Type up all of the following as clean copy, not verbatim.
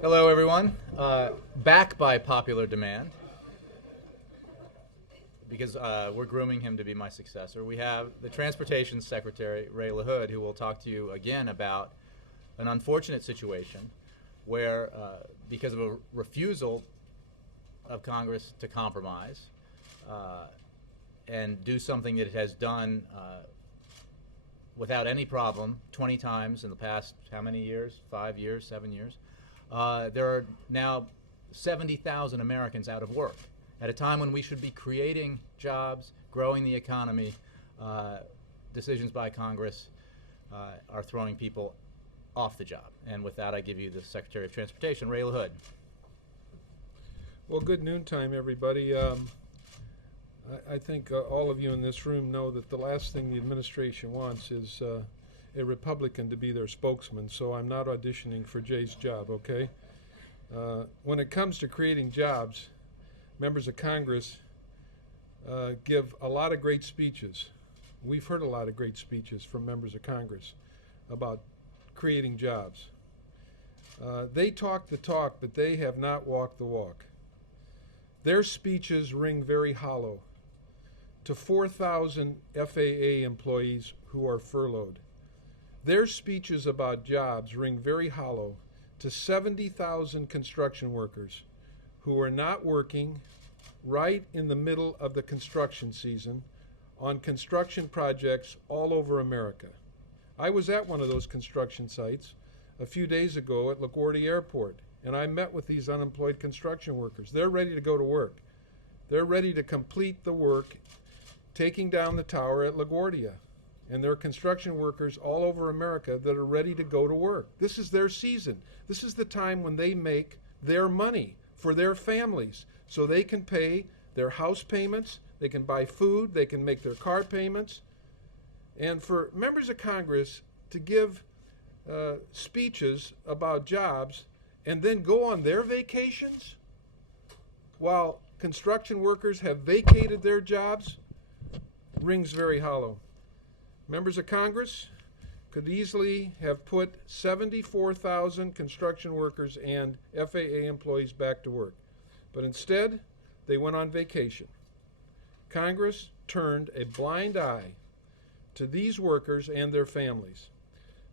Hello, everyone. Back by popular demand, because we're grooming him to be my successor. We have the Transportation Secretary, Ray LaHood, who will talk to you again about an unfortunate situation where, because of a refusal of Congress to compromise and do something that it has done without any problem 20 times in the past, how many years? 5 years, 7 years? There are now 70,000 Americans out of work at a time when we should be creating jobs, growing the economy. Decisions by Congress are throwing people off the job. And with that, I give you the Secretary of Transportation, Ray LaHood. Well, good noontime, everybody. I think all of you in this room know that the last thing the administration wants is a Republican to be their spokesman, so I'm not auditioning for Jay's job, okay? When it comes to creating jobs, members of Congress give a lot of great speeches. We've heard a lot of great speeches from members of Congress about creating jobs. They talk the talk, but they have not walked the walk. Their speeches ring very hollow to 4,000 FAA employees who are furloughed. Their speeches about jobs ring very hollow to 70,000 construction workers who are not working right in the middle of the construction season on construction projects all over America. I was at one of those construction sites a few days ago at LaGuardia Airport, and I met with these unemployed construction workers. They're ready to go to work. They're ready to complete the work taking down the tower at LaGuardia. And there are construction workers all over America that are ready to go to work. This is their season. This is the time when they make their money for their families so they can pay their house payments, they can buy food, they can make their car payments. And for members of Congress to give speeches about jobs and then go on their vacations while construction workers have vacated their jobs rings very hollow. Members of Congress could easily have put 74,000 construction workers and FAA employees back to work. But instead, they went on vacation. Congress turned a blind eye to these workers and their families.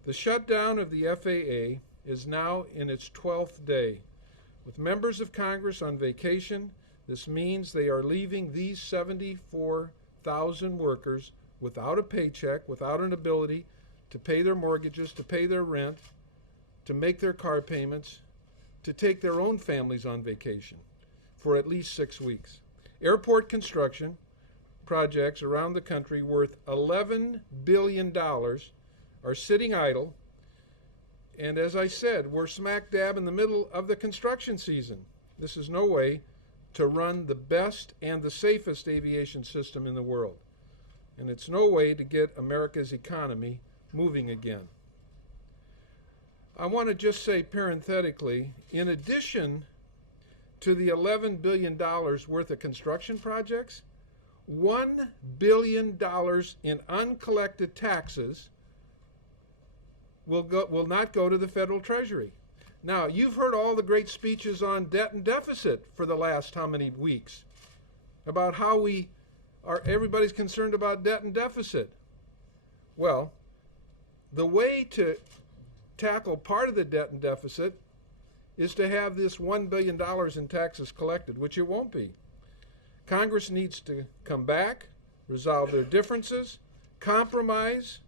The shutdown of the FAA is now in its 12th day. With members of Congress on vacation, this means they are leaving these 74,000 workers without a paycheck, without an ability to pay their mortgages, to pay their rent, to make their car payments, to take their own families on vacation for at least 6 weeks. Airport construction projects around the country worth $11 billion are sitting idle, and as I said, we're smack dab in the middle of the construction season. This is no way to run the best and the safest aviation system in the world. And it's no way to get America's economy moving again. I want to just say parenthetically, in addition to the $11 billion worth of construction projects, $1 billion in uncollected taxes will not go to the federal treasury. Now, you've heard all the great speeches on debt and deficit for the last how many weeks about how everybody's concerned about debt and deficit. Well, the way to tackle part of the debt and deficit is to have this $1 billion in taxes collected, which it won't be. Congress needs to come back, resolve their differences, compromise,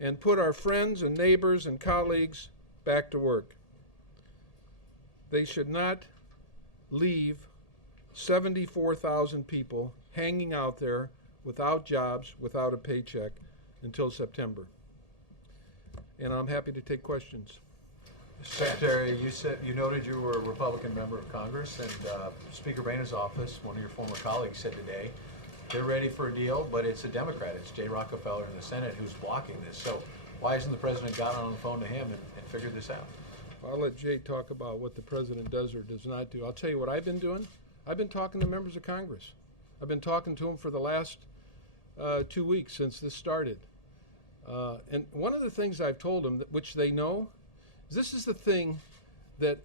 and put our friends and neighbors and colleagues back to work. They should not leave 74,000 people hanging out there without jobs, without a paycheck until September. And I'm happy to take questions. Secretary, you noted you were a Republican member of Congress, and Speaker Boehner's office, one of your former colleagues, said today they're ready for a deal, but it's a Democrat. It's Jay Rockefeller in the Senate who's blocking this. So why hasn't the president gotten on the phone to him and figured this out? I'll let Jay talk about what the president does or does not do. I'll tell you what I've been doing. I've been talking to members of Congress. I've been talking to them for the last 2 weeks since this started. And one of the things I've told them, which they know, is this is the thing that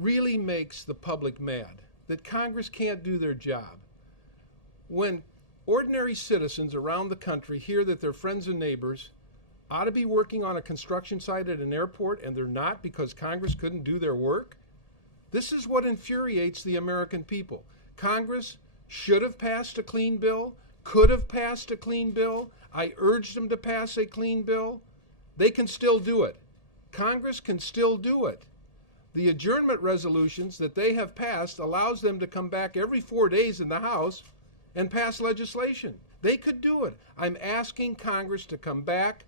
really makes the public mad, that Congress can't do their job. When ordinary citizens around the country hear that their friends and neighbors ought to be working on a construction site at an airport and they're not because Congress couldn't do their work, this is what infuriates the American people. Congress should have passed a clean bill, could have passed a clean bill. I urged them to pass a clean bill. They can still do it. Congress can still do it. The adjournment resolutions that they have passed allows them to come back every 4 days in the House and pass legislation. They could do it. I'm asking Congress to come back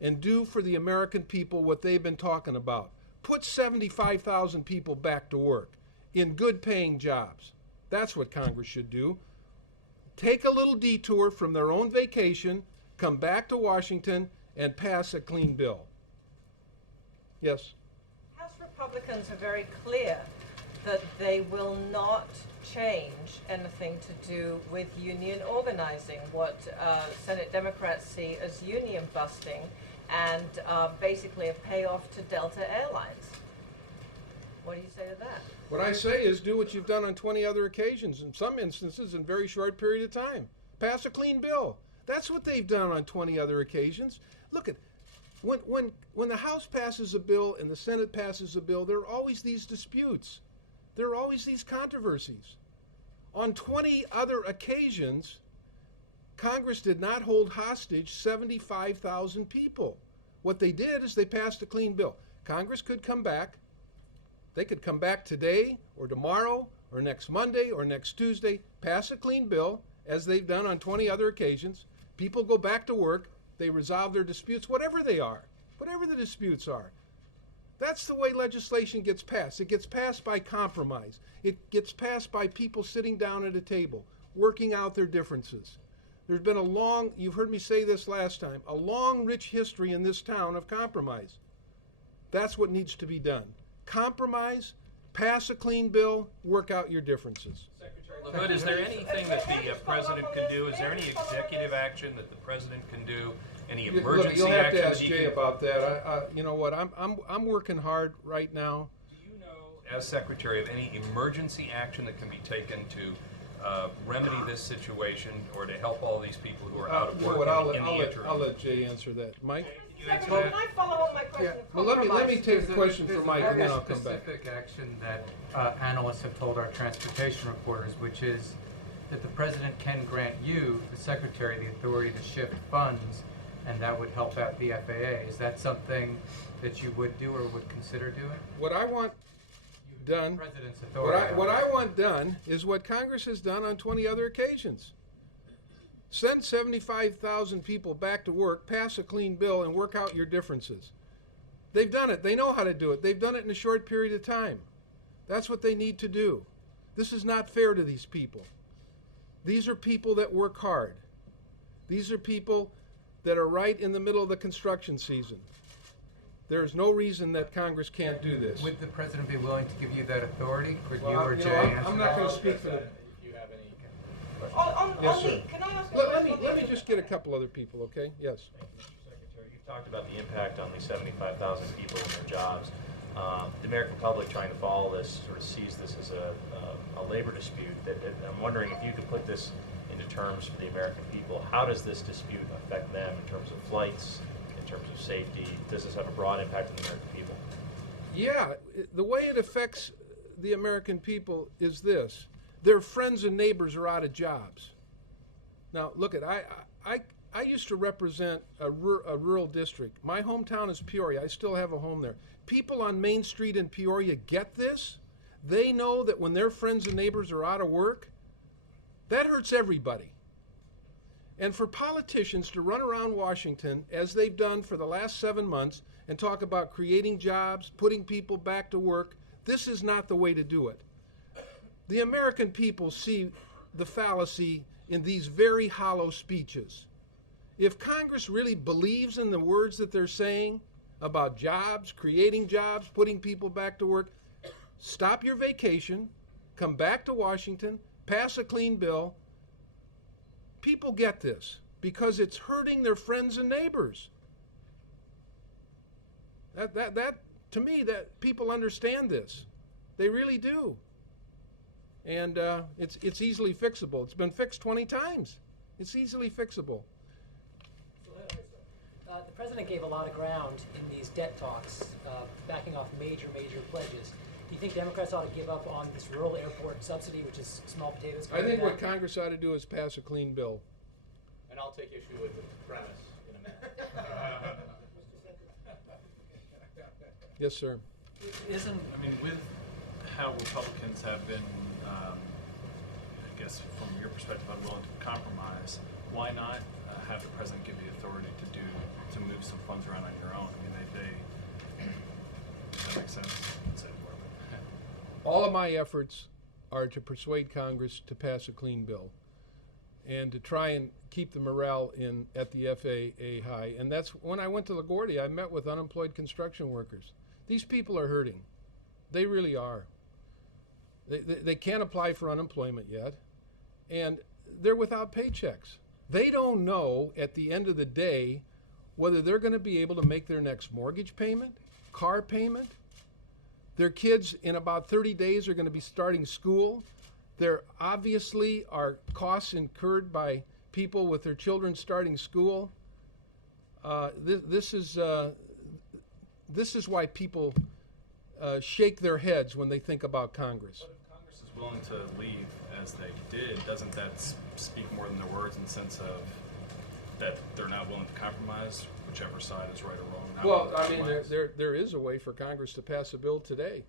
and do for the American people what they've been talking about. Put 75,000 people back to work in good paying jobs. That's what Congress should do. Take a little detour from their own vacation, come back to Washington, and pass a clean bill. Yes? House Republicans are very clear that they will not change anything to do with union organizing, what Senate Democrats see as union busting and basically a payoff to Delta Airlines. What do you say to that? What I say is do what you've done on 20 other occasions, in some instances in a very short period of time. Pass a clean bill. That's what they've done on 20 other occasions. Look at when the House passes a bill and the Senate passes a bill, there are always these disputes. There are always these controversies. On 20 other occasions, Congress did not hold hostage 75,000 people. What they did is they passed a clean bill. Congress could come back. They could come back today or tomorrow or next Monday or next Tuesday, pass a clean bill, as they've done on 20 other occasions. People go back to work. They resolve their disputes, whatever they are, whatever the disputes are. That's the way legislation gets passed. It gets passed by compromise. It gets passed by people sitting down at a table, working out their differences. There's been a long, you've heard me say this last time, a long, rich history in this town of compromise. That's what needs to be done. Compromise, pass a clean bill, work out your differences. Secretary LaHood, is there anything that the president can do? Is there any executive action that the president can do? Any emergency You'll have action? to ask Jay about that. You know what? I'm working hard right now. Do you know, as secretary, of any emergency action that can be taken to remedy this situation or to help all these people who are out of You know work what? in the interim? I'll let Jay answer that. Mike? Can you answer Can that? I follow up my question? Yeah. Well, let me take a question There's from Mike, and then I'll very come back. specific action that analysts have told our transportation reporters, which is that the president can grant you, the secretary, the authority to shift funds, and that would help out the FAA. Is that something that you would do or would consider doing? What I want done, President's authority. what I want done is what Congress has done on 20 other occasions. Send 75,000 people back to work, pass a clean bill, and work out your differences. They've done it. They know how to do it. They've done it in a short period of time. That's what they need to do. This is not fair to these people. These are people that work hard. These are people that are right in the middle of the construction season. There's no reason that Congress can't do this. Would the president be willing to give you that authority? Could you Well, or you Jay know, answer I'm not that? going to speak for the... If you have any. Yes, sir. Can I ask Let me just get a couple other people, okay? Yes. Thank you, Mr. Secretary. You talked about the impact on these 75,000 people and their jobs. The American public trying to follow this sort of sees this as a labor dispute. I'm wondering if you could put this into terms for the American people. How does this dispute affect them in terms of flights, in terms of safety? Does this have a broad impact on the American people? Yeah, the way it affects the American people is this. Their friends and neighbors are out of jobs. Now, look at, I used to represent a rural district. My hometown is Peoria. I still have a home there. People on Main Street in Peoria get this. They know that when their friends and neighbors are out of work, that hurts everybody. And for politicians to run around Washington, as they've done for the last 7 months, and talk about creating jobs, putting people back to work, this is not the way to do it. The American people see the fallacy in these very hollow speeches. If Congress really believes in the words that they're saying about jobs, creating jobs, putting people back to work, stop your vacation, come back to Washington, pass a clean bill. People get this because it's hurting their friends and neighbors. to me that people understand this. They really do. And it's easily fixable. It's been fixed 20 times. It's easily fixable. The president gave a lot of ground in these debt talks, backing off major pledges. Do you think Democrats ought to give up on this rural airport subsidy, which is small potatoes? I think what Congress ought to do is pass a clean bill. And I'll take issue with the premise in a minute. Yes, sir. With how Republicans have been, I guess from your perspective, unwilling to compromise, why not have the president give the authority to move some funds around on your own? Does that make sense? All of my efforts are to persuade Congress to pass a clean bill and to try and keep the morale at the FAA high. And that's when I went to LaGuardia, I met with unemployed construction workers. These people are hurting. They really are. They can't apply for unemployment yet, and they're without paychecks. They don't know at the end of the day whether they're going to be able to make their next mortgage payment, car payment. Their kids in about 30 days are going to be starting school. There obviously are costs incurred by people with their children starting school. This is why people shake their heads when they think about Congress. But if Congress is willing to leave as they did, doesn't that speak more than their words in the sense of that they're not willing to compromise, whichever side is right or wrong? Well, I mean, there is a way for Congress to pass a bill today.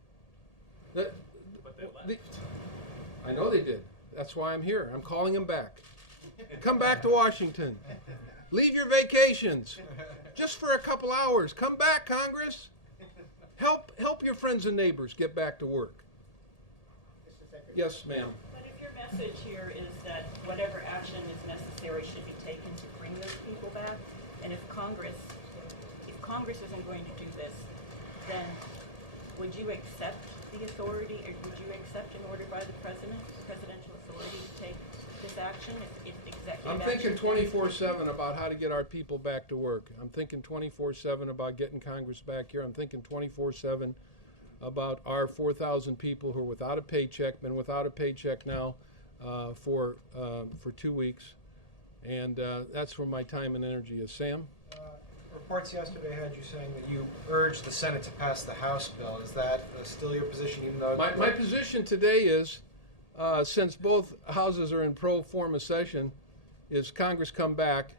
But they left. I know they did. That's why I'm here. I'm calling them back. Come back to Washington. Leave your vacations. Just for a couple hours. Come back, Congress. Help your friends and neighbors get back to work. Yes, ma'am. But if your message here is that whatever action is necessary should be taken to bring those people back, and if Congress isn't going to do this, then would you accept the authority, or would you accept an order by the president, presidential authority to take this action if executive I'm thinking 24/7 about how to get our people back to work. I'm thinking 24/7 about getting Congress back here. I'm thinking 24/7 about our 4,000 people who are without a paycheck, been without a paycheck now for 2 weeks. And that's where my time and energy is. Sam? Reports yesterday had you saying that you urged the Senate to pass the House bill. Is that still your position, even though... My position today is, since both houses are in pro forma session, is Congress come back,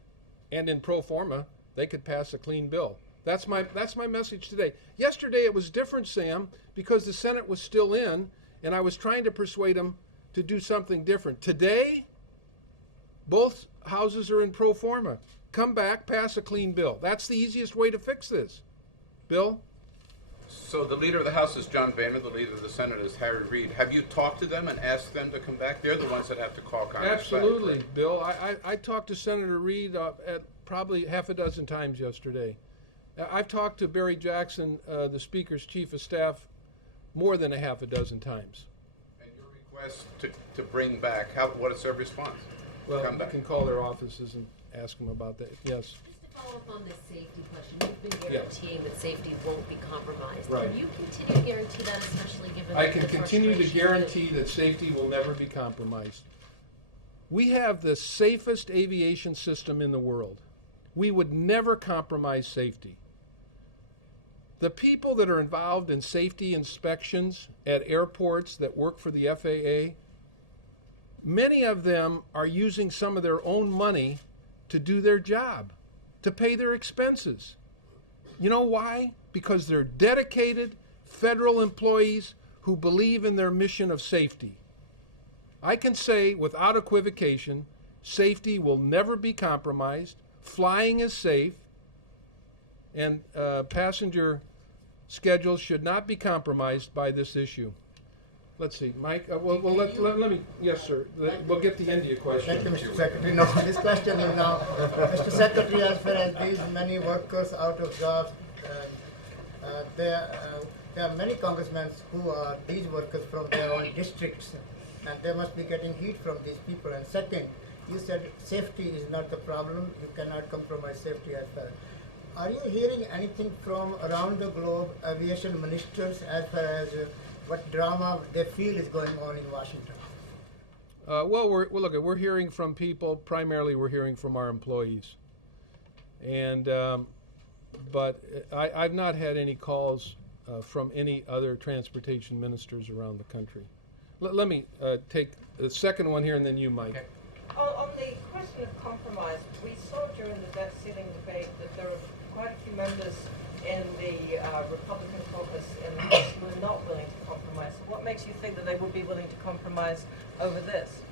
and in pro forma, they could pass a clean bill. That's my message today. Yesterday it was different, Sam, because the Senate was still in, and I was trying to persuade them to do something different. Today, both houses are in pro forma. Come back, pass a clean bill. That's the easiest way to fix this. Bill? So the leader of the House is John Boehner, the leader of the Senate is Harry Reid. Have you talked to them and asked them to come back? They're the ones that have to call Congress Absolutely, back. Bill. I talked to Senator Reid at probably half a dozen times yesterday. I've talked to Barry Jackson, the Speaker's Chief of Staff, more than a half a dozen times. And your request to bring back, what is their response? Well, Come you back. can call their offices and ask them about that. Yes. Just to follow up on this safety question, you've been guaranteeing that safety won't be compromised. Right. Can you continue to guarantee that, especially given I the can continue to frustration guarantee that safety will never be compromised. We have the safest aviation system in the world. We would never compromise safety. The people that are involved in safety inspections at airports that work for the FAA, many of them are using some of their own money to do their job, to pay their expenses. You know why? Because they're dedicated federal employees who believe in their mission of safety. I can say without equivocation, safety will never be compromised, flying is safe, and passenger schedules should not be compromised by this issue. Let's see, Mike, let me, yes, sir. We'll get the India question. Thank you, Mr. Secretary. No, this question is now, Mr. Secretary, as far as these many workers out of jobs, there are many congressmen who are these workers from their own districts, and they must be getting heat from these people. And second, you said safety is not the problem. You cannot compromise safety as well. are you hearing anything from around the globe, aviation ministers, as far as what drama they feel is going on in Washington? Well, we're hearing from people. Primarily, we're hearing from our employees, and but I've not had any calls from any other transportation ministers around the country. Let me take the second one here, and then you, Mike. Okay. On the question of compromise, we saw during the debt ceiling debate that there are quite a few members in the Republican caucus in the House who are not willing to compromise. So what makes you think that they would be willing to compromise over this?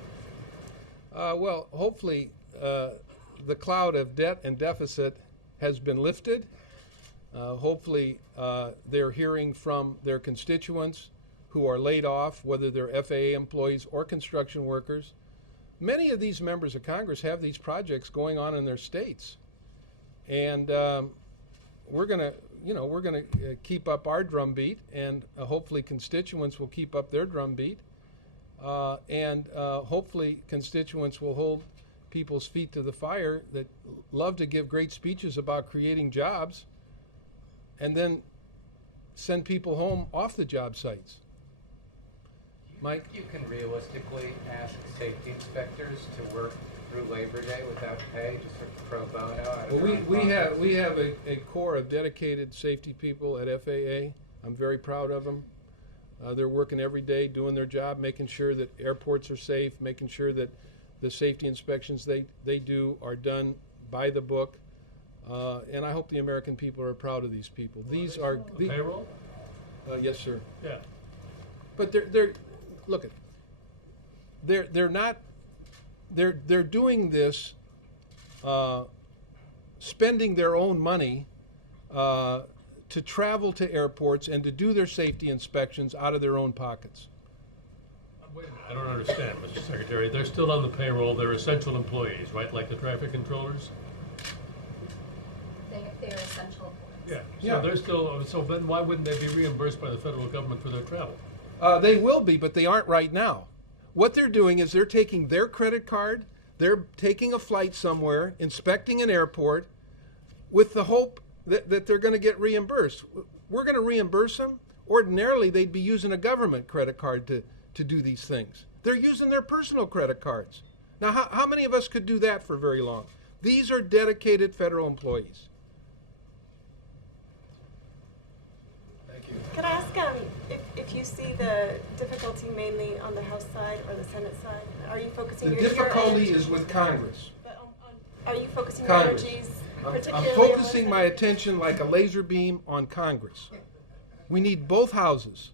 Well, hopefully the cloud of debt and deficit has been lifted. Hopefully they're hearing from their constituents who are laid off, whether they're FAA employees or construction workers. Many of these members of Congress have these projects going on in their states, and we're going to keep up our drumbeat, and hopefully constituents will keep up their drumbeat, and hopefully constituents will hold people's feet to the fire that love to give great speeches about creating jobs, and then send people home off the job sites. Mike? You can realistically ask safety inspectors to work through Labor Day without pay, just for pro bono? Well, we have a core of dedicated safety people at FAA. I'm very proud of them. They're working every day, doing their job, making sure that airports are safe, making sure that the safety inspections they do are done by the book. And I hope the American people are proud of these people. These are payroll? Yes, sir. Yeah. But they're doing this, spending their own money to travel to airports and to do their safety inspections out of their own pockets. Wait a minute, I don't understand, Mr. Secretary. They're still on the payroll. They're essential employees, right? Like the traffic controllers? They're essential employees. Yeah. Yeah. So they're still. So then, why wouldn't they be reimbursed by the federal government for their travel? They will be, but they aren't right now. What they're doing is they're taking their credit card, they're taking a flight somewhere, inspecting an airport, with the hope that they're going to get reimbursed. We're going to reimburse them. Ordinarily, they'd be using a government credit card to do these things. They're using their personal credit cards. Now, how many of us could do that for very long? These are dedicated federal employees. Could I ask if you see the difficulty mainly on the House side or the Senate side? Are you focusing The your difficulty energy, is with Congress. but are you focusing Congress. your energies I'm particularly focusing on my attention like a laser beam on Congress. We need both houses.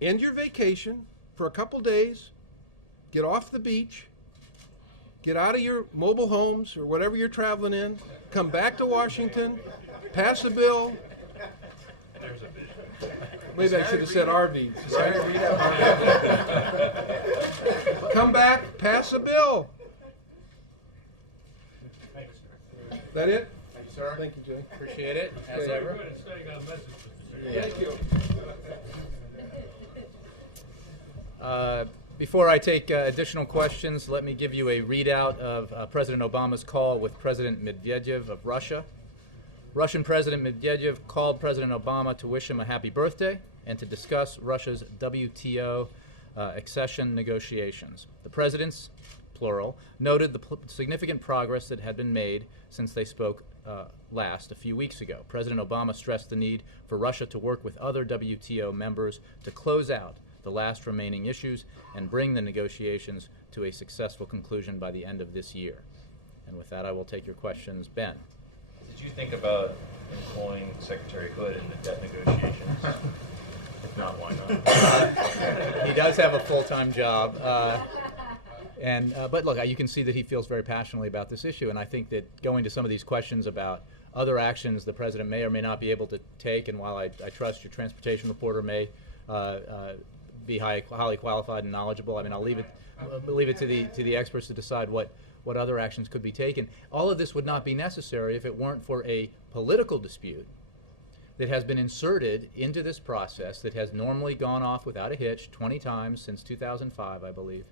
End your vacation for a couple days, get off the beach, get out of your mobile homes or whatever you're traveling in, come back to Washington, pass a bill. There's a vision. Maybe I should have said RVs. Come back, pass a bill. Thank you, sir. That it? Thank you, sir. Thank you, Jay. Appreciate it, as Okay. ever. Good at staying on message, Mr. Yeah. Secretary. Thank you. Before I take additional questions, let me give you a readout of President Obama's call with President Medvedev of Russia. Russian President Medvedev called President Obama to wish him a happy birthday and to discuss Russia's WTO accession negotiations. The presidents, plural, noted the significant progress that had been made since they spoke last a few weeks ago. President Obama stressed the need for Russia to work with other WTO members to close out the last remaining issues and bring the negotiations to a successful conclusion by the end of this year. And with that, I will take your questions. Ben. Did you think about employing Secretary Hood in the debt negotiations? If not, why not? He does have a full-time job. But look, you can see that he feels very passionately about this issue, and I think that going to some of these questions about other actions the president may or may not be able to take, and while I trust your transportation reporter may be highly qualified and knowledgeable, I mean, I'll leave it to the experts to decide what other actions could be taken. All of this would not be necessary if it weren't for a political dispute that has been inserted into this process that has normally gone off without a hitch 20 times since 2005, I believe,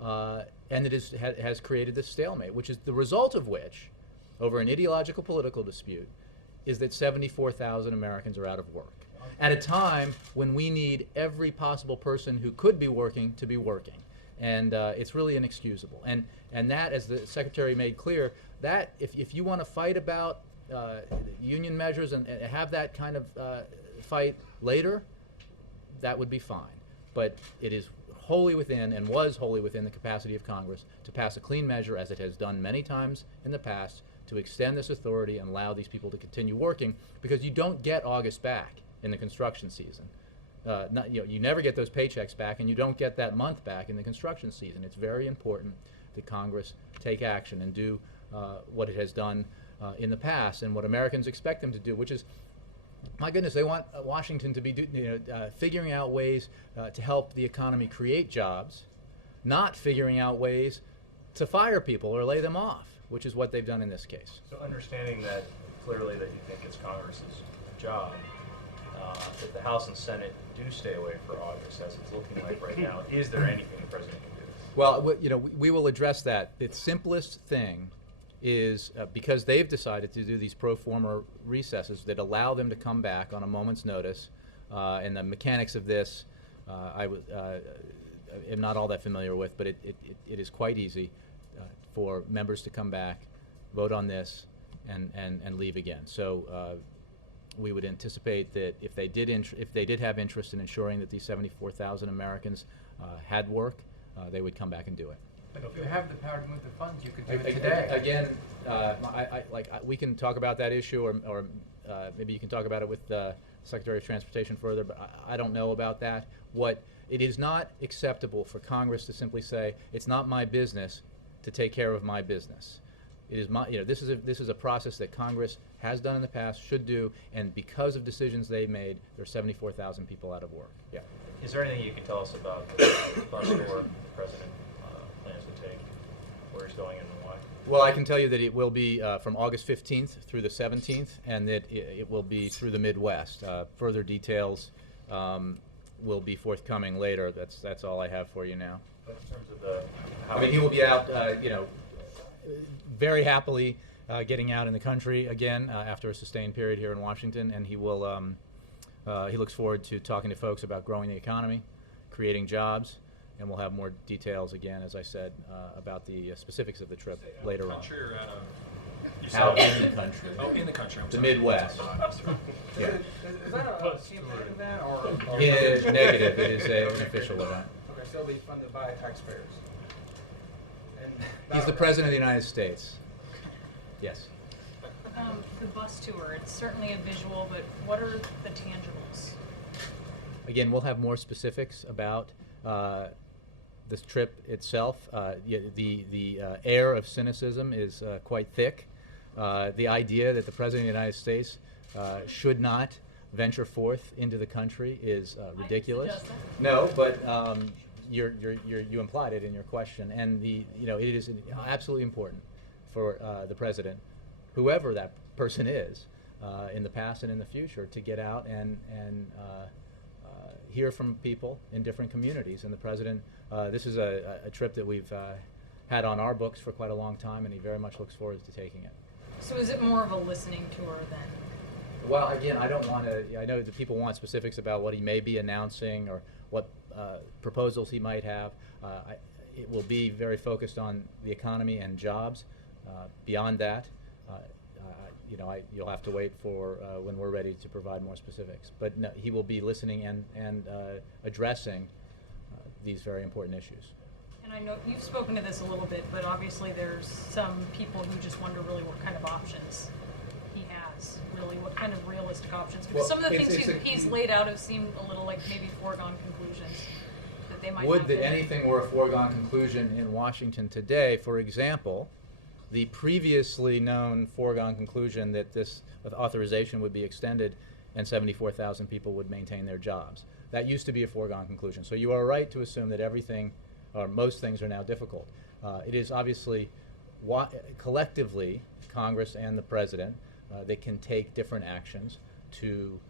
and that has created this stalemate, which is the result of which, over an ideological political dispute, is that 74,000 Americans are out of work at a time when we need every possible person who could be working to be working. And it's really inexcusable. And that, as the Secretary made clear, that if you want to fight about union measures and have that kind of fight later, that would be fine. But it is wholly within, and was wholly within, the capacity of Congress to pass a clean measure, as it has done many times in the past, to extend this authority and allow these people to continue working, because you don't get August back in the construction season. You never get those paychecks back, and you don't get that month back in the construction season. It's very important that Congress take action and do what it has done in the past, and what Americans expect them to do, which is, my goodness, they want Washington to be figuring out ways to help the economy create jobs, not figuring out ways to fire people or lay them off, which is what they've done in this case. So understanding that clearly that you think it's Congress's job, if the House and Senate do stay away for August, as it's looking like right now, is there anything the President can do? Well, we will address that. The simplest thing is, because they've decided to do these pro forma recesses that allow them to come back on a moment's notice, and the mechanics of this I am not all that familiar with, but it is quite easy for members to come back, vote on this, and leave again. So we would anticipate that if they did have interest in ensuring that these 74,000 Americans had work, they would come back and do it. But if you have the power to move the funds, you could do it today. Again, we can talk about that issue, or maybe you can talk about it with the Secretary of Transportation further, but I don't know about that. It is not acceptable for Congress to simply say, it's not my business to take care of my business. It is my, this is a process that Congress has done in the past, should do, and because of decisions they made, there are 74,000 people out of work. Yeah. Is there anything you can tell us about the bus tour the President plans to take, where he's going and why? Well, I can tell you that it will be from August 15th through the 17th, and that it will be through the Midwest. Further details will be forthcoming later. That's all I have for you now. But in terms of the, I mean, he will be out, very happily getting out in the country again after a sustained period here in Washington, and he will. He looks forward to talking to folks about growing the economy, creating jobs, and we'll have more details again, as I said, about the specifics of the trip later on. Country or out of? Out in the country. Oh, in the country. I'm the sorry. Midwest. Yeah. Is that a campaign event or? Yeah, negative. It is an official event. Okay, so it'll be funded by taxpayers. And He's the President of the United States. Yes. The bus tour, it's certainly a visual, but what are the tangibles? Again, we'll have more specifics about this trip itself. The air of cynicism is quite thick. The idea that the President of the United States should not venture forth into the country is ridiculous. No, but you implied it in your question, and it is absolutely important for the President, whoever that person is, in the past and in the future, to get out and hear from people in different communities. And the President, this is a trip that we've had on our books for quite a long time, and he very much looks forward to taking it. So is it more of a listening tour then? Well, again, I don't want to. I know that people want specifics about what he may be announcing or what proposals he might have. It will be very focused on the economy and jobs. Beyond that, you'll have to wait for when we're ready to provide more specifics. But no, he will be listening and addressing these very important issues. And I know you've spoken to this a little bit, but obviously there's some people who just wonder really what kind of options he has, really what kind of realistic options. Because some of the things he's laid out have seemed a little like maybe foregone conclusions that they might Would not that fit. anything were a foregone conclusion in Washington today? For example, the previously known foregone conclusion that this authorization would be extended and 74,000 people would maintain their jobs. That used to be a foregone conclusion. So you are right to assume that everything, or most things, are now difficult. It is obviously collectively Congress and the President that can take different actions to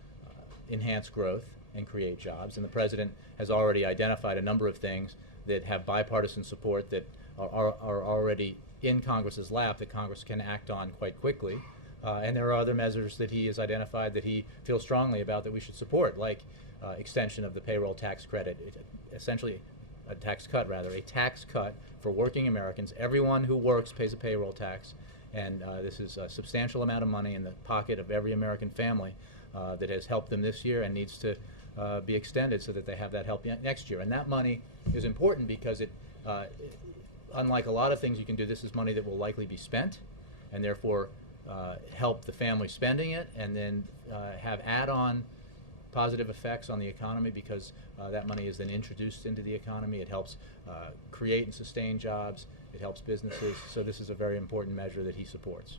enhance growth and create jobs. And the President has already identified a number of things that have bipartisan support that are already in Congress's lap that Congress can act on quite quickly. And there are other measures that he has identified that he feels strongly about that we should support, like extension of the payroll tax credit, essentially a tax cut for working Americans. Everyone who works pays a payroll tax, and this is a substantial amount of money in the pocket of every American family that has helped them this year and needs to be extended so that they have that help next year. And that money is important because it, unlike a lot of things you can do, this is money that will likely be spent, and therefore help the family spending it, and then have add-on positive effects on the economy because that money is then introduced into the economy. It helps create and sustain jobs. It helps businesses. So this is a very important measure that he supports.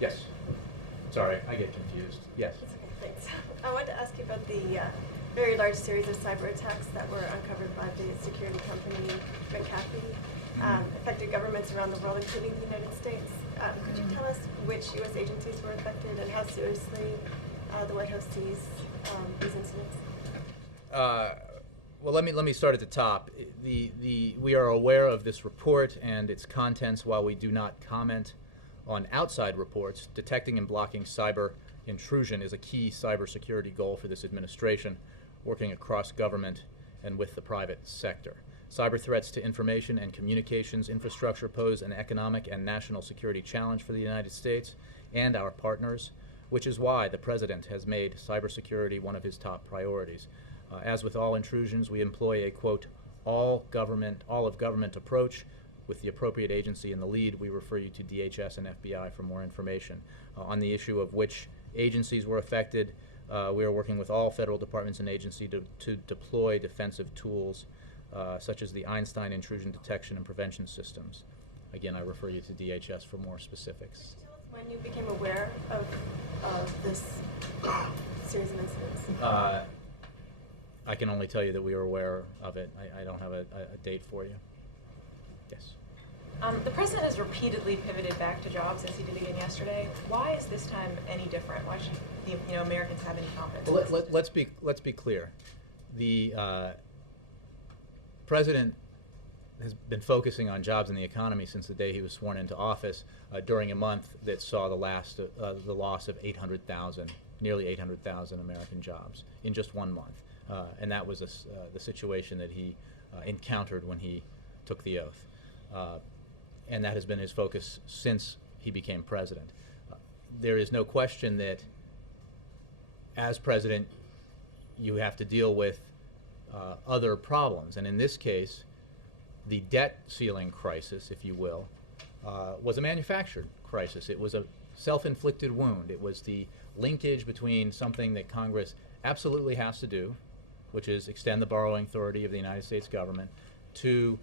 Yes. Sorry, I get confused. Yes. That's okay, thanks. I wanted to ask you about the very large series of cyber attacks that were uncovered by the security company McAfee, affected governments around the world, including the United States. Could you tell us which U.S. agencies were affected and how seriously the White House sees these incidents? Well, let me start at the top. We are aware of this report and its contents. While we do not comment on outside reports, detecting and blocking cyber intrusion is a key cybersecurity goal for this administration, working across government and with the private sector. Cyber threats to information and communications infrastructure pose an economic and national security challenge for the United States and our partners, which is why the President has made cybersecurity one of his top priorities. As with all intrusions, we employ a, quote, all of government approach. With the appropriate agency in the lead, we refer you to DHS and FBI for more information. On the issue of which agencies were affected, we are working with all federal departments and agencies to deploy defensive tools such as the Einstein intrusion detection and prevention systems. Again, I refer you to DHS for more specifics. Could you tell us when you became aware of this series of incidents? I can only tell you that we are aware of it. I don't have a date for you. Yes. The president has repeatedly pivoted back to jobs, as he did again yesterday. Why is this time any different? Why should the Americans have any confidence? Well, let's be clear. The president has been focusing on jobs and the economy since the day he was sworn into office, during a month that saw the loss of 800,000, nearly 800,000 American jobs in just 1 month, and that was the situation that he encountered when he took the oath. And that has been his focus since he became president. There is no question that as president, you have to deal with other problems. And in this case, the debt ceiling crisis, if you will, was a manufactured crisis. It was a self-inflicted wound. It was the linkage between something that Congress absolutely has to do, which is extend the borrowing authority of the United States government, to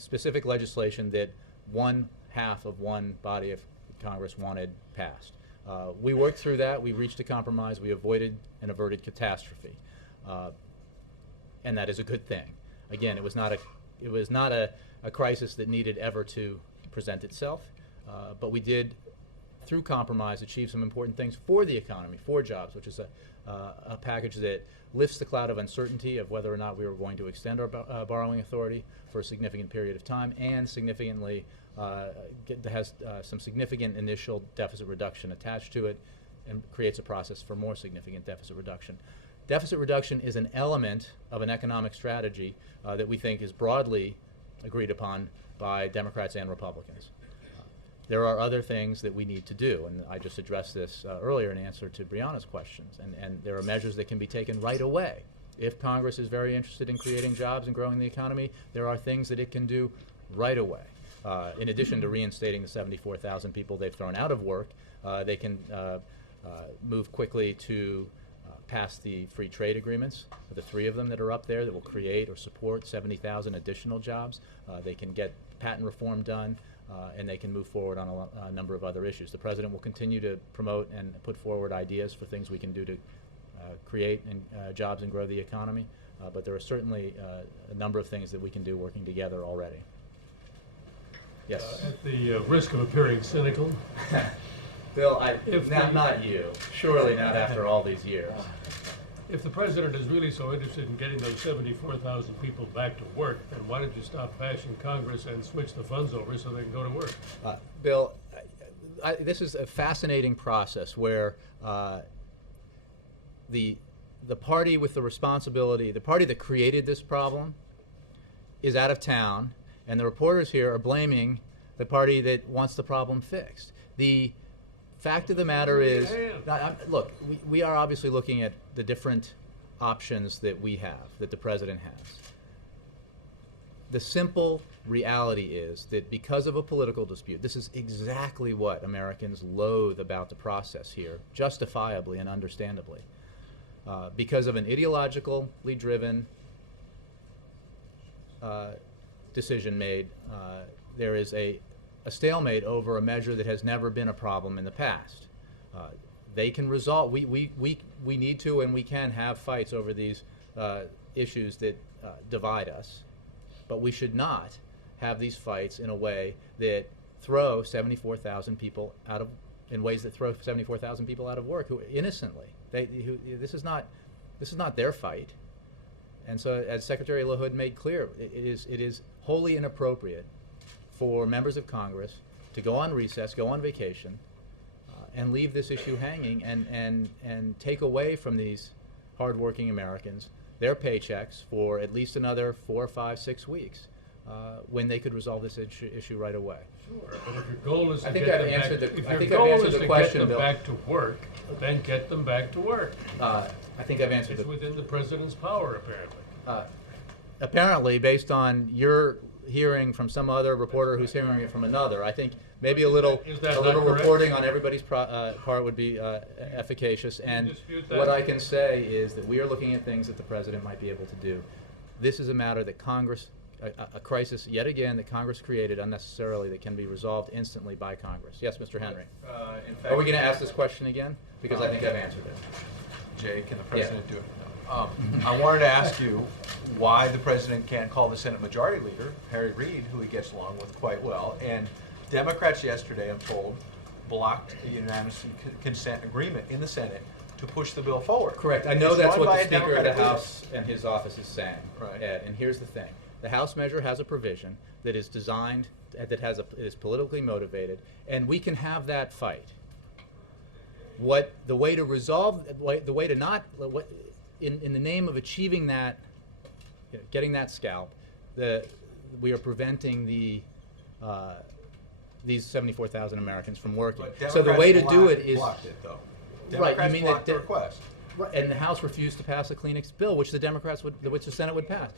specific legislation that one half of one body of Congress wanted passed. We worked through that. We reached a compromise. We avoided and averted catastrophe, and that is a good thing. Again, it was not a crisis that needed ever to present itself, but we did, through compromise, achieve some important things for the economy, for jobs, which is a package that lifts the cloud of uncertainty of whether or not we were going to extend our borrowing authority for a significant period of time, and significantly has some significant initial deficit reduction attached to it, and creates a process for more significant deficit reduction. Deficit reduction is an element of an economic strategy that we think is broadly agreed upon by Democrats and Republicans. There are other things that we need to do, and I just addressed this earlier in answer to Brianna's questions, and there are measures that can be taken right away. If Congress is very interested in creating jobs and growing the economy, there are things that it can do right away. In addition to reinstating the 74,000 people they've thrown out of work, they can move quickly to pass the free trade agreements, the 3 of them that are up there that will create or support 70,000 additional jobs. They can get patent reform done, and they can move forward on a number of other issues. The president will continue to promote and put forward ideas for things we can do to create jobs and grow the economy, but there are certainly a number of things that we can do working together already. Yes? At the risk of appearing cynical. Bill, not you. Surely not after all these years. If the president is really so interested in getting those 74,000 people back to work, then why don't you stop bashing Congress and switch the funds over so they can go to work? Bill, this is a fascinating process where the party with the responsibility, the party that created this problem, is out of town, and the reporters here are blaming the party that wants the problem fixed. The fact of the matter is, look, we are obviously looking at the different options that we have, that the president has. The simple reality is that because of a political dispute, this is exactly what Americans loathe about the process here, justifiably and understandably. Because of an ideologically driven decision made, there is a stalemate over a measure that has never been a problem in the past. They can resolve, we need to and we can have fights over these issues that divide us, but we should not have these fights in a way that throw 74,000 people out of, in ways that throw 74,000 people out of work who innocently. This is not their fight. And so, as Secretary LaHood made clear, it is wholly inappropriate for members of Congress to go on recess, go on vacation, and leave this issue hanging and take away from these hardworking Americans their paychecks for at least another 4, 5, 6 weeks when they could resolve this issue right away. Sure, but if your goal is to I think get I've them answered back, the- if I your think I've goal answered is the to question, get them Bill. back to work, then get them back to work. I think I've answered It's within the president's power, apparently. Apparently, based on your hearing from some other reporter who's hearing it from another, I think maybe a little Is that not correct? reporting on everybody's part would be efficacious. And dispute that? what I can say is that we are looking at things that the president might be able to do. This is a matter that Congress, a crisis yet again that Congress created unnecessarily, that can be resolved instantly by Congress. Yes, Mr. Henry. In fact, Are we going to ask this question again? Because I think I've answered it. Jay, can the president do it? No. I wanted to ask you why the president can't call the Senate Majority Leader, Harry Reid, who he gets along with quite well. And Democrats yesterday, I'm told, blocked a unanimous consent agreement in the Senate to push the bill forward. Correct. I know It's that's run what by the a Speaker of the Democratic leader. House and his office is saying, Right. Ed. And here's the thing: the House measure has a provision that is designed, is politically motivated, and we can have that fight. The way to resolve, the way to not, in the name of achieving that, getting that scalp, we are preventing these 74,000 Americans from working. But So the way to do it Democrats is blocked it, though. right. Democrats You mean blocked that the request. Right, and the House refused to pass a Kleenex bill, which the Democrats which the Senate would pass.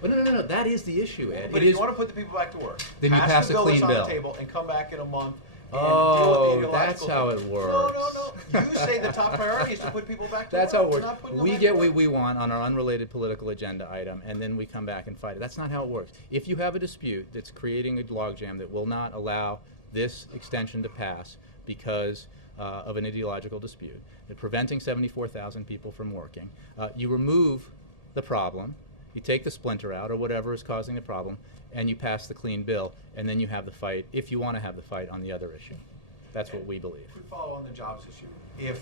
But no, that is the issue, Ed. But if you want to put the people back to work, Then you pass the a bill that's clean on bill. the table and come back in a month and Oh, deal with the that's ideological how thing. it works. No. You say the top priority is to put people back to That's work. how it We're works. not putting them We back get to what work. we want on our unrelated political agenda item, and then we come back and fight it. That's not how it works. If you have a dispute that's creating a logjam that will not allow this extension to pass because of an ideological dispute, that preventing 74,000 people from working, you remove the problem, you take the splinter out or whatever is causing the problem, and you pass the clean bill, and then you have the fight, if you want to have the fight on the other issue. That's what we believe. If we follow on the jobs issue, if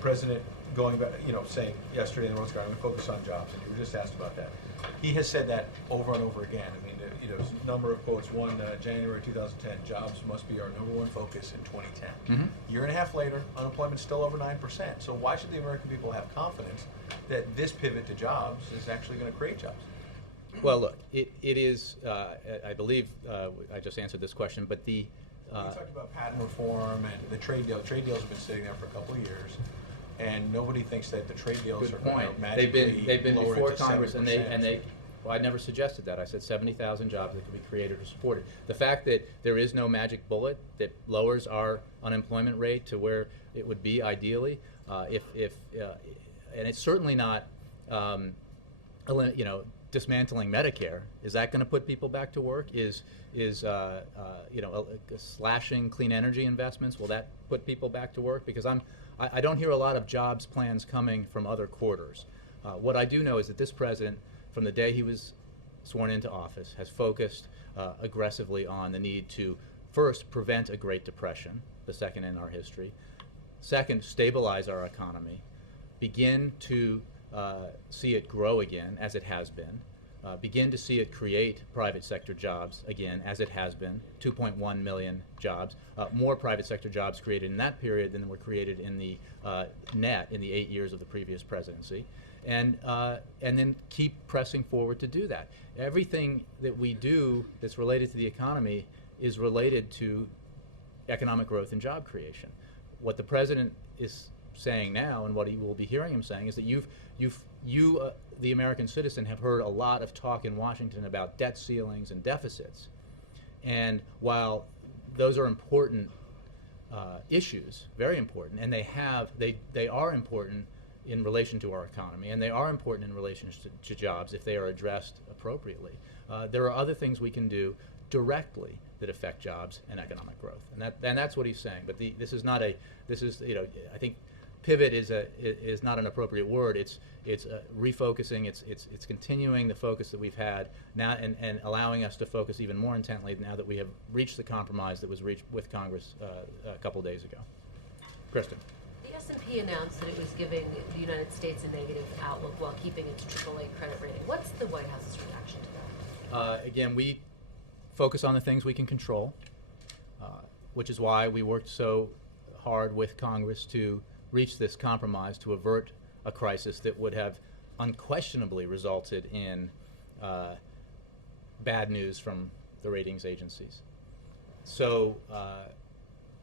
President going back, saying yesterday in the Rose Garden, I'm going to focus on jobs, and you were just asked about that. He has said that over and over again. I mean, there's a number of quotes. One, January 2010, jobs must be our #1 focus in 2010. Year and a half later, unemployment's still over 9%. So why should the American people have confidence that this pivot to jobs is actually going to create jobs? Well, look, it is, I believe, I just answered this question, but the... We talked about patent reform and the trade deal. Trade deals have been sitting there for a couple of years, and nobody thinks that the trade deals Good are going point. to magically They've been lower it before to Congress, and 7%. well, I never suggested that. I said 70,000 jobs that could be created or supported. The fact that there is no magic bullet that lowers our unemployment rate to where it would be ideally, and it's certainly not, dismantling Medicare. Is that going to put people back to work? Is slashing clean energy investments, will that put people back to work? Because I don't hear a lot of jobs plans coming from other quarters. What I do know is that this president, from the day he was sworn into office, has focused aggressively on the need to, first, prevent a Great Depression, the second in our history. Second, stabilize our economy, begin to see it grow again, as it has been, begin to see it create private sector jobs again, as it has been, 2.1 million jobs, more private sector jobs created in that period than were created in the net in the 8 years of the previous presidency, and then keep pressing forward to do that. Everything that we do that's related to the economy is related to economic growth and job creation. What the president is saying now, and what you will be hearing him saying, is that you, the American citizen, have heard a lot of talk in Washington about debt ceilings and deficits. And while those are important issues, very important, and they are important in relation to our economy, and they are important in relation to jobs if they are addressed appropriately. There are other things we can do directly that affect jobs and economic growth, and that's what he's saying. But this is I think pivot is not an appropriate word. It's refocusing. It's continuing the focus that we've had now, and allowing us to focus even more intently now that we have reached the compromise that was reached with Congress a couple days ago. Kristen. The S&P announced that it was giving the United States a negative outlook while keeping its AAA credit rating. What's the White House's reaction to that? Again, we focus on the things we can control, which is why we worked so hard with Congress to reach this compromise to avert a crisis that would have unquestionably resulted in bad news from the ratings agencies. So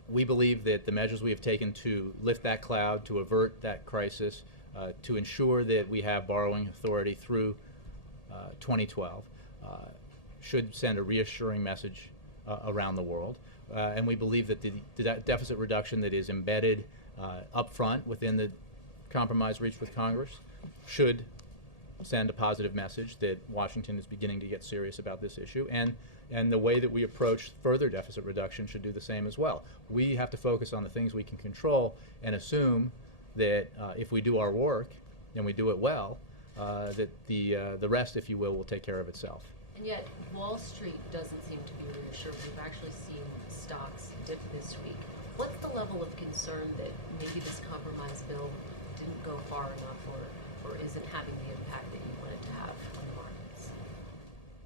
we believe that the measures we have taken to lift that cloud, to avert that crisis, to ensure that we have borrowing authority through 2012, should send a reassuring message around the world. And we believe that the deficit reduction that is embedded up front within the compromise reached with Congress should send a positive message that Washington is beginning to get serious about this issue, and the way that we approach further deficit reduction should do the same as well. We have to focus on the things we can control and assume that if we do our work and we do it well, that the rest, if you will take care of itself. And yet, Wall Street doesn't seem to be reassured. We've actually seen stocks dip this week. What's the level of concern that maybe this compromise bill didn't go far enough, or isn't having the impact that you want it to have on the markets?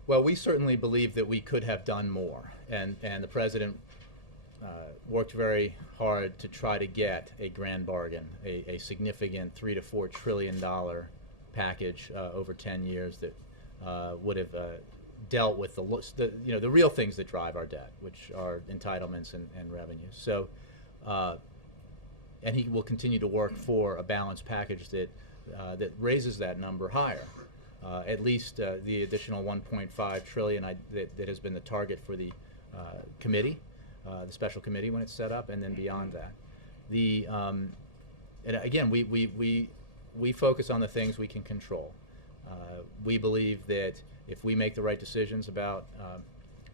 Well, we certainly believe that we could have done more, and the president worked very hard to try to get a grand bargain, a significant $3 to $4 trillion package over 10 years that would have dealt with the real things that drive our debt, which are entitlements and revenues. So, and he will continue to work for a balanced package that raises that number higher. At least the additional 1.5 trillion that has been the target for the committee, the special committee when it's set up, and then beyond that. And again, we focus on the things we can control. We believe that if we make the right decisions about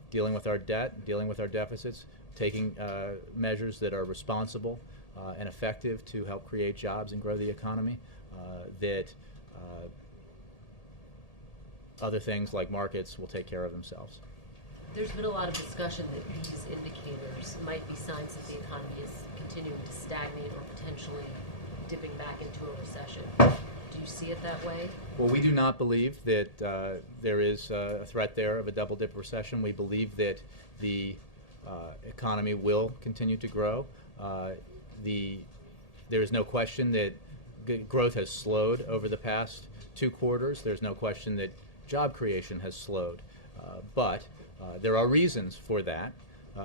dealing with our debt, dealing with our deficits, taking measures that are responsible and effective to help create jobs and grow the economy, that other things like markets will take care of themselves. There's been a lot of discussion that these indicators might be signs that the economy is continuing to stagnate or potentially dipping back into a recession. Do you see it that way? Well, we do not believe that there is a threat there of a double-dip recession. We believe that the economy will continue to grow. There is no question that growth has slowed over the past 2 quarters. There's no question that job creation has slowed. But there are reasons for that.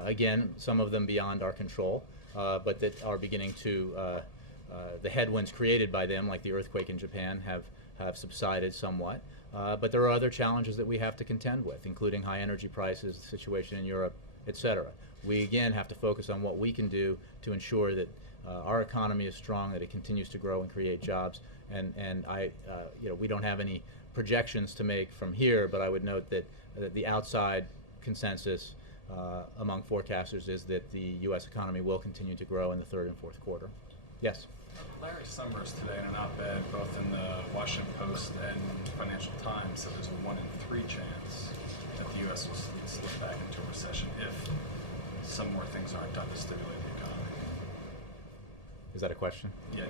Again, some of them beyond our control, but that are beginning to the headwinds created by them, like the earthquake in Japan, have subsided somewhat. But there are other challenges that we have to contend with, including high energy prices, the situation in Europe, etc. We again have to focus on what we can do to ensure that our economy is strong, that it continues to grow and create jobs. And we don't have any projections to make from here, but I would note that the outside consensus among forecasters is that the U.S. economy will continue to grow in the 3rd and 4th quarter. Yes? Larry Summers today in an op-ed both in the Washington Post and Financial Times said there's a 1 in 3 chance that the U.S. will slip back into a recession if some more things aren't done to stimulate the economy. Is that a question? Yeah.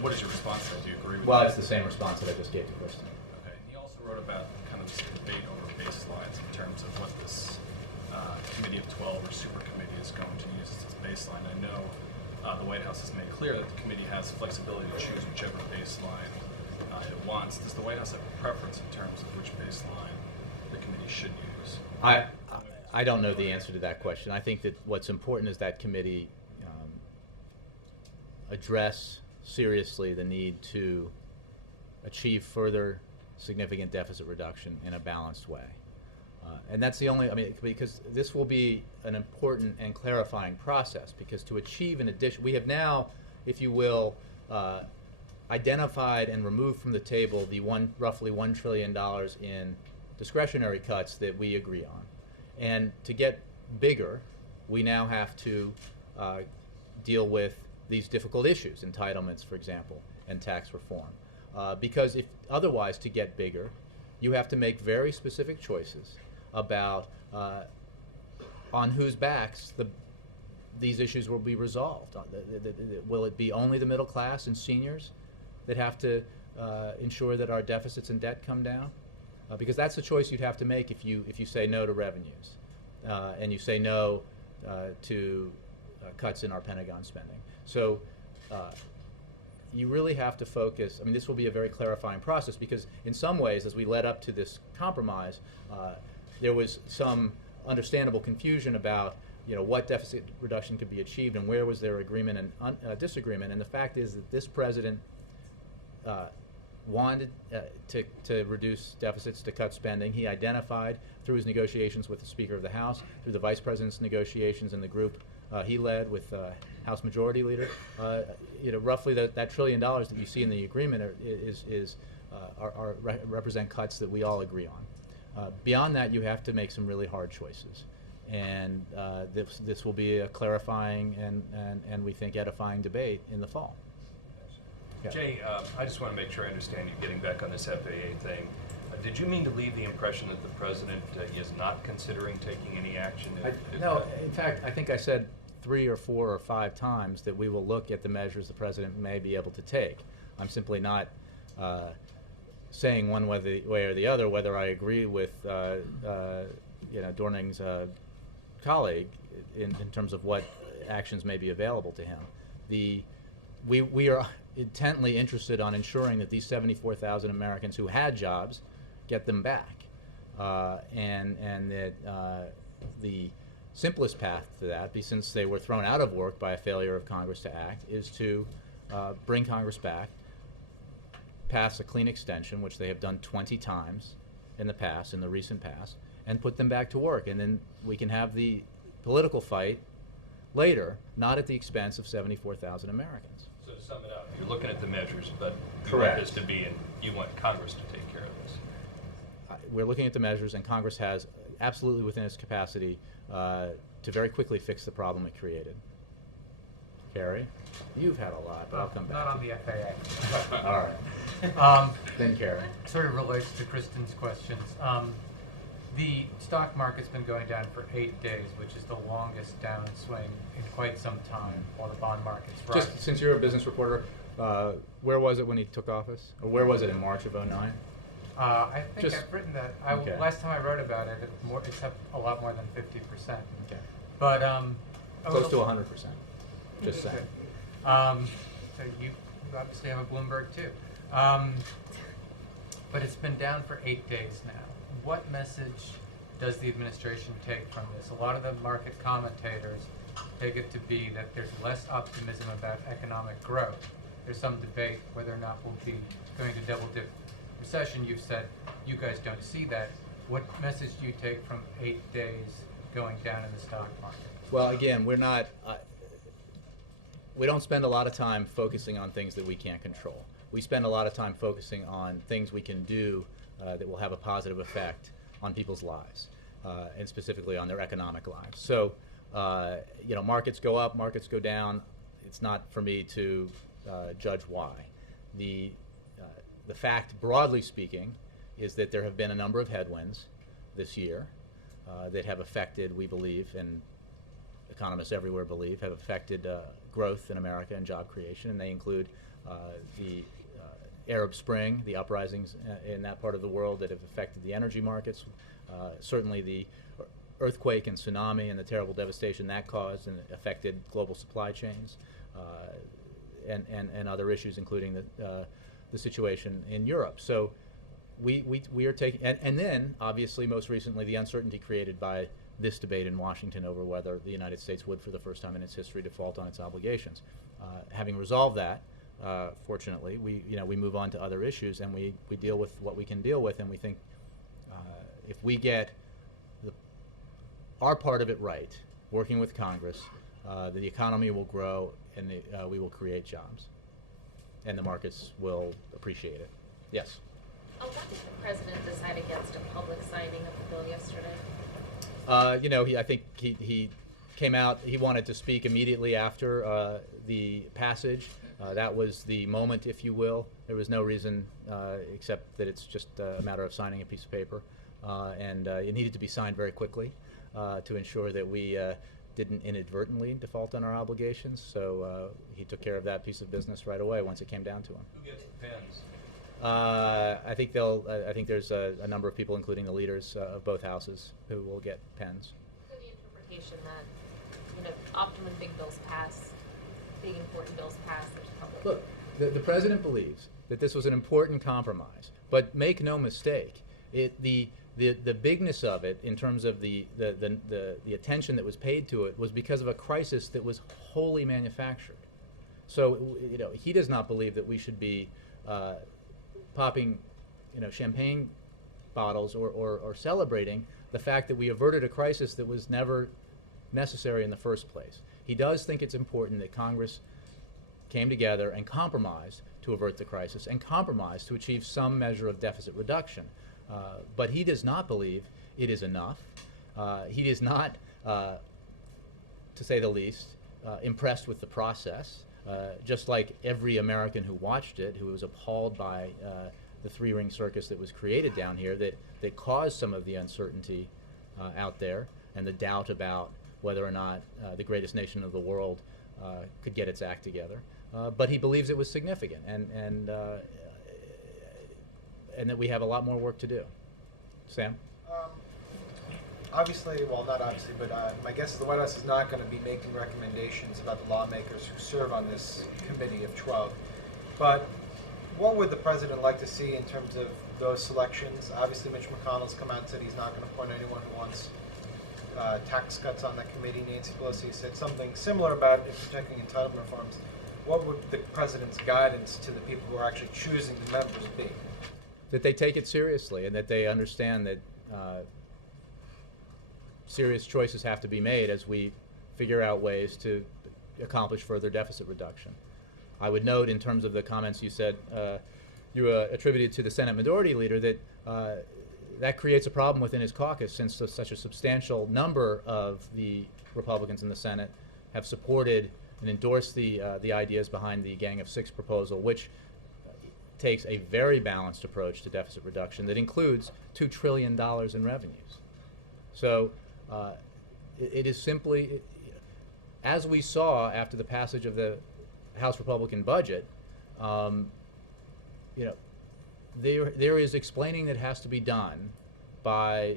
What is your response to that? Do you agree with that? Well, it's the same response that I just gave to Kristen. Okay. And you also wrote about kind of debate over baselines in terms of what this committee of 12 or super committee is going to use as its baseline. I know the White House has made clear that the committee has flexibility to choose whichever baseline it wants. Does the White House have a preference in terms of which baseline the committee should use? I don't know the answer to that question. I think that what's important is that committee address seriously the need to achieve further significant deficit reduction in a balanced way. And that's the only, because this will be an important and clarifying process, because to achieve an addition, we have now, if you will, identified and removed from the table the roughly $1 trillion in discretionary cuts that we agree on. And to get bigger, we now have to deal with these difficult issues, entitlements, for example, and tax reform. Because if otherwise, to get bigger, you have to make very specific choices about on whose backs these issues will be resolved. Will it be only the middle class and seniors that have to ensure that our deficits and debt come down? Because that's the choice you'd have to make if you say no to revenues and you say no to cuts in our Pentagon spending. So you really have to focus. This will be a very clarifying process, because in some ways, as we led up to this compromise, there was some understandable confusion about what deficit reduction could be achieved and where was there agreement and disagreement. And the fact is that this president wanted to reduce deficits, to cut spending. He identified through his negotiations with the Speaker of the House, through the Vice President's negotiations in the group he led with House Majority Leader, roughly that $1 trillion that you see in the agreement represent cuts that we all agree on. Beyond that, you have to make some really hard choices, and this will be a clarifying and we think edifying debate in the fall. Yeah. Jay, I just want to make sure I understand you getting back on this FAA thing. Did you mean to leave the impression that the president is not considering taking any action? No, in fact, I think I said 3 or 4 or 5 times that we will look at the measures the president may be able to take. I'm simply not saying one way or the other whether I agree with Dorning's colleague in terms of what actions may be available to him. We are intently interested on ensuring that these 74,000 Americans who had jobs get them back, and that the simplest path to that, since they were thrown out of work by a failure of Congress to act, is to bring Congress back, pass a clean extension, which they have done 20 times in the recent past, and put them back to work. And then we can have the political fight later, not at the expense of 74,000 Americans. So to sum it up, you're looking at the measures, but you Correct. want this to be, and you want Congress to take care of this. We're looking at the measures, and Congress has absolutely within its capacity to very quickly fix the problem it created. Carrie, you've had a lot, but I'll come back. Not on the FAA. All right. Then Carrie. Sort of relates to Kristen's questions. The stock market's been going down for 8 days, which is the longest downswing in quite some time, while the bond market's rising. Just since you're a business reporter, where was it when he took office? Or where was it in March of '09? I think I've written that. Okay. Last time I wrote about it, it's up a lot more than 50%. Okay. But close to 100%. Just saying. So you obviously have a Bloomberg too. But it's been down for 8 days now. What message does the administration take from this? A lot of the market commentators take it to be that there's less optimism about economic growth. There's some debate whether or not we'll be going to double-dip recession. You've said you guys don't see that. What message do you take from 8 days going down in the stock market? Well, again, we're not. We don't spend a lot of time focusing on things that we can't control. We spend a lot of time focusing on things we can do that will have a positive effect on people's lives, and specifically on their economic lives. So, markets go up, markets go down. It's not for me to judge why. The fact, broadly speaking, is that there have been a number of headwinds this year that have affected, we believe, and economists everywhere believe, have affected growth in America and job creation, and they include the Arab Spring, the uprisings in that part of the world that have affected the energy markets, certainly the earthquake and tsunami and the terrible devastation that caused and affected global supply chains, and other issues, including the situation in Europe. So we are taking, and then obviously most recently the uncertainty created by this debate in Washington over whether the United States would, for the first time in its history, default on its obligations. Having resolved that, fortunately, we move on to other issues, and we deal with what we can deal with, and we think if we get our part of it right, working with Congress, the economy will grow, and we will create jobs, and the markets will appreciate it. Yes? Why did the president decide against a public signing of the bill yesterday? I think he came out, he wanted to speak immediately after the passage. That was the moment, if you will. There was no reason except that it's just a matter of signing a piece of paper. And it needed to be signed very quickly to ensure that we didn't inadvertently default on our obligations. So he took care of that piece of business right away once it came down to him. Who gets the pens? I think there's a number of people, including the leaders of both houses, who will get pens. So the interpretation that, often when big bills pass, big important bills pass, there's public. Look, the president believes that this was an important compromise, but make no mistake, the bigness of it in terms of the attention that was paid to it was because of a crisis that was wholly manufactured. So he does not believe that we should be popping champagne bottles or celebrating the fact that we averted a crisis that was never necessary in the first place. He does think it's important that Congress came together and compromised to avert the crisis and compromised to achieve some measure of deficit reduction. But he does not believe it is enough. He is not, to say the least, impressed with the process. Just like every American who watched it, who was appalled by the three-ring circus that was created down here that caused some of the uncertainty out there and the doubt about whether or not the greatest nation of the world could get its act together. But he believes it was significant and that we have a lot more work to do. Sam? Obviously, well, not obviously, but my guess is the White House is not going to be making recommendations about the lawmakers who serve on this committee of 12. But what would the president like to see in terms of those selections? Obviously, Mitch McConnell's come out and said he's not going to appoint anyone who wants tax cuts on that committee. Nancy Pelosi said something similar about protecting entitlement reforms. What would the president's guidance to the people who are actually choosing the members be? That they take it seriously and that they understand that serious choices have to be made as we figure out ways to accomplish further deficit reduction. I would note, in terms of the comments you said, you attributed to the Senate Majority Leader, that that creates a problem within his caucus, since such a substantial number of the Republicans in the Senate have supported and endorsed the ideas behind the Gang of Six proposal, which takes a very balanced approach to deficit reduction that includes $2 trillion in revenues. So it is simply, as we saw after the passage of the House Republican budget, there is explaining that has to be done by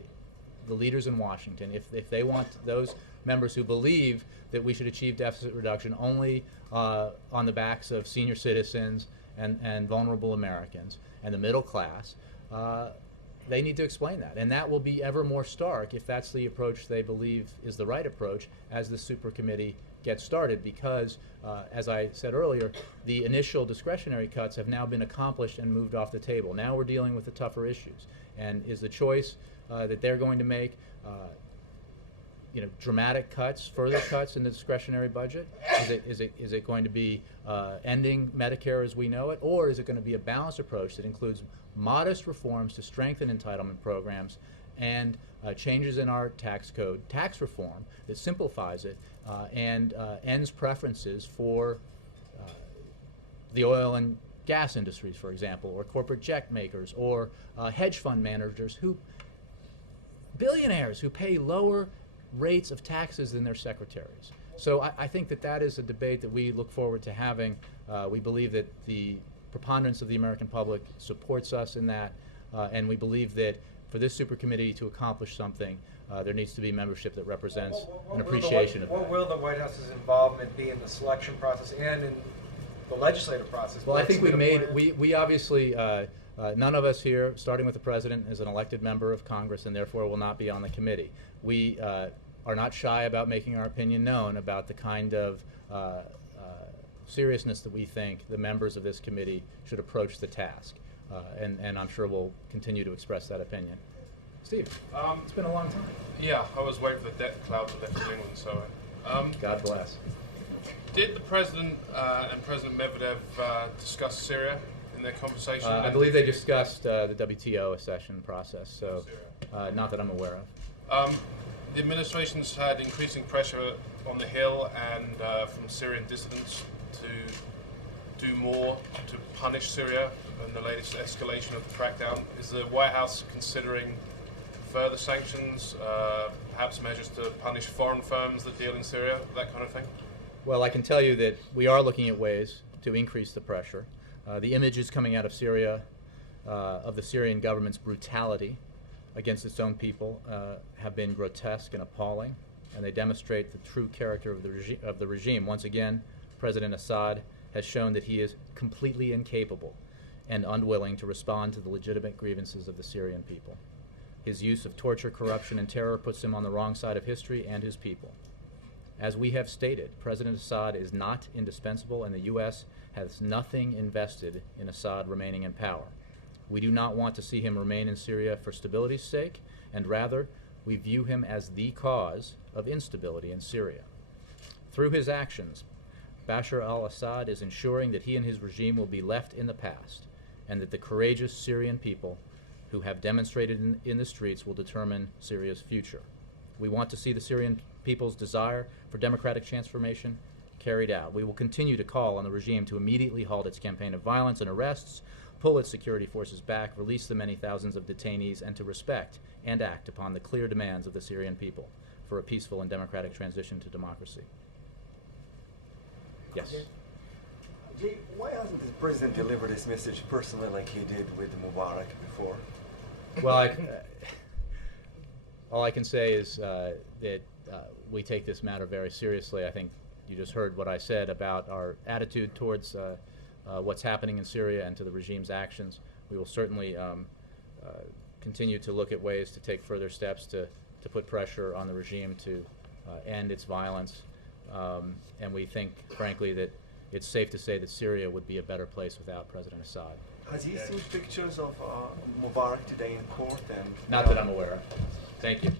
the leaders in Washington if they want those members who believe that we should achieve deficit reduction only on the backs of senior citizens and vulnerable Americans and the middle class. They need to explain that, and that will be ever more stark if that's the approach they believe is the right approach as the super committee gets started, because as I said earlier, the initial discretionary cuts have now been accomplished and moved off the table. Now we're dealing with the tougher issues, and is the choice that they're going to make dramatic cuts, further cuts in the discretionary budget? Is it going to be ending Medicare as we know it, or is it going to be a balanced approach that includes modest reforms to strengthen entitlement programs and changes in our tax code, tax reform that simplifies it and ends preferences for the oil and gas industries, for example, or corporate jet makers, or hedge fund managers, billionaires who pay lower rates of taxes than their secretaries. So I think that is a debate that we look forward to having. We believe that the preponderance of the American public supports us in that, and we believe that for this supercommittee to accomplish something, there needs to be membership that represents an appreciation of that. What will the White House's involvement be in the selection process and in the legislative process? Well, I think we obviously, none of us here, starting with the President, is an elected member of Congress and therefore will not be on the committee. We are not shy about making our opinion known about the kind of seriousness that we think the members of this committee should approach the task. And I'm sure we'll continue to express that opinion. Steve, it's been a long time. Yeah, I was waiting for the death cloud to lift in England, so. God bless. Did the President and President Medvedev discuss Syria in their conversation? I believe they discussed the WTO accession process, so not that I'm aware of. The administration's had increasing pressure on the Hill and from Syrian dissidents to do more to punish Syria and the latest escalation of the crackdown. Is the White House considering further sanctions, perhaps measures to punish foreign firms that deal in Syria, that kind of thing? Well, I can tell you that we are looking at ways to increase the pressure. The images coming out of Syria, of the Syrian government's brutality against its own people, have been grotesque and appalling, and they demonstrate the true character of the regime. Once again, President Assad has shown that he is completely incapable and unwilling to respond to the legitimate grievances of the Syrian people. His use of torture, corruption, and terror puts him on the wrong side of history and his people. As we have stated, President Assad is not indispensable, and the U.S. has nothing invested in Assad remaining in power. We do not want to see him remain in Syria for stability's sake, and rather, we view him as the cause of instability in Syria. Through his actions, Bashar al-Assad is ensuring that he and his regime will be left in the past, and that the courageous Syrian people who have demonstrated in the streets will determine Syria's future. We want to see the Syrian people's desire for democratic transformation carried out. We will continue to call on the regime to immediately halt its campaign of violence and arrests, pull its security forces back, release the many thousands of detainees, and to respect and act upon the clear demands of the Syrian people for a peaceful and democratic transition to democracy. Yes. Jay, why hasn't the president delivered his message personally like he did with Mubarak before? Well, all I can say is that we take this matter very seriously. I think you just heard what I said about our attitude towards what's happening in Syria and to the regime's actions. We will certainly continue to look at ways to take further steps to put pressure on the regime to end its violence. And we think, frankly, that it's safe to say that Syria would be a better place without President Assad. Has he seen pictures of Mubarak today in court? And not that I'm aware of. Thank you.